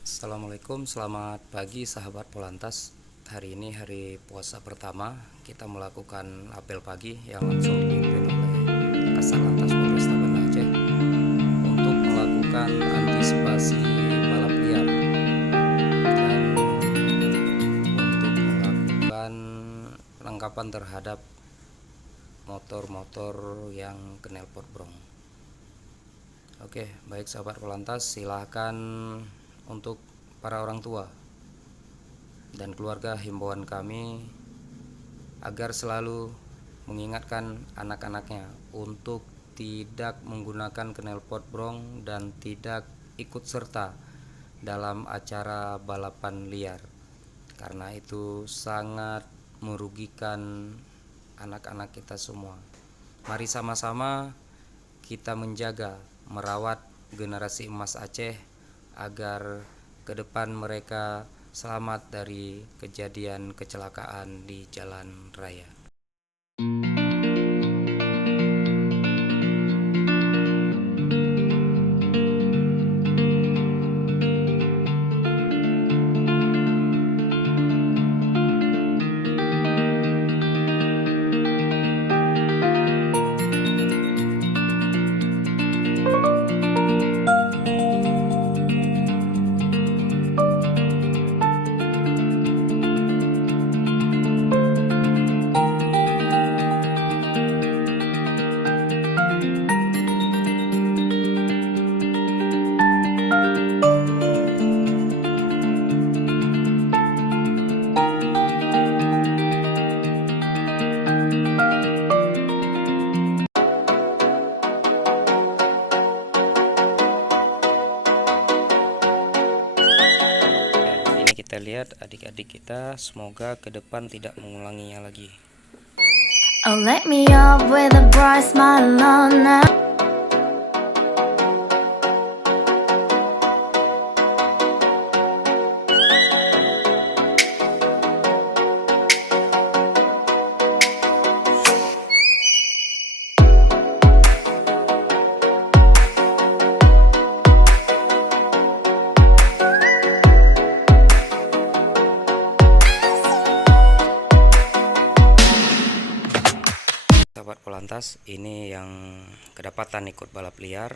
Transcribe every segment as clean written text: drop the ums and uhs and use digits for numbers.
Assalamualaikum, selamat pagi sahabat Polantas. Hari ini hari puasa pertama, kita melakukan apel pagi yang langsung dipimpin oleh Kasatlantas Polresta Banda Aceh untuk melakukan antisipasi balap liar dan untuk melakukan penangkapan terhadap motor-motor yang knalpot brong. Oke, baik sahabat Polantas, silahkan untuk para orang tua dan keluarga, himbauan kami agar selalu mengingatkan anak-anaknya untuk tidak menggunakan knalpot brong dan tidak ikut serta dalam acara balapan liar, karena itu sangat merugikan anak-anak kita semua. Mari sama-sama kita menjaga, merawat generasi emas Aceh agar ke depan mereka selamat dari kejadian kecelakaan di jalan raya. Ini kita lihat adik-adik kita, semoga ke depan tidak mengulanginya lagi. Oh, let me up with a bright smile on now. Sahabat Polantas, ini yang kedapatan ikut balap liar,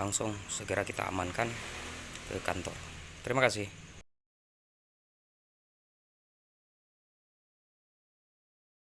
langsung segera kita amankan ke kantor. Terima kasih.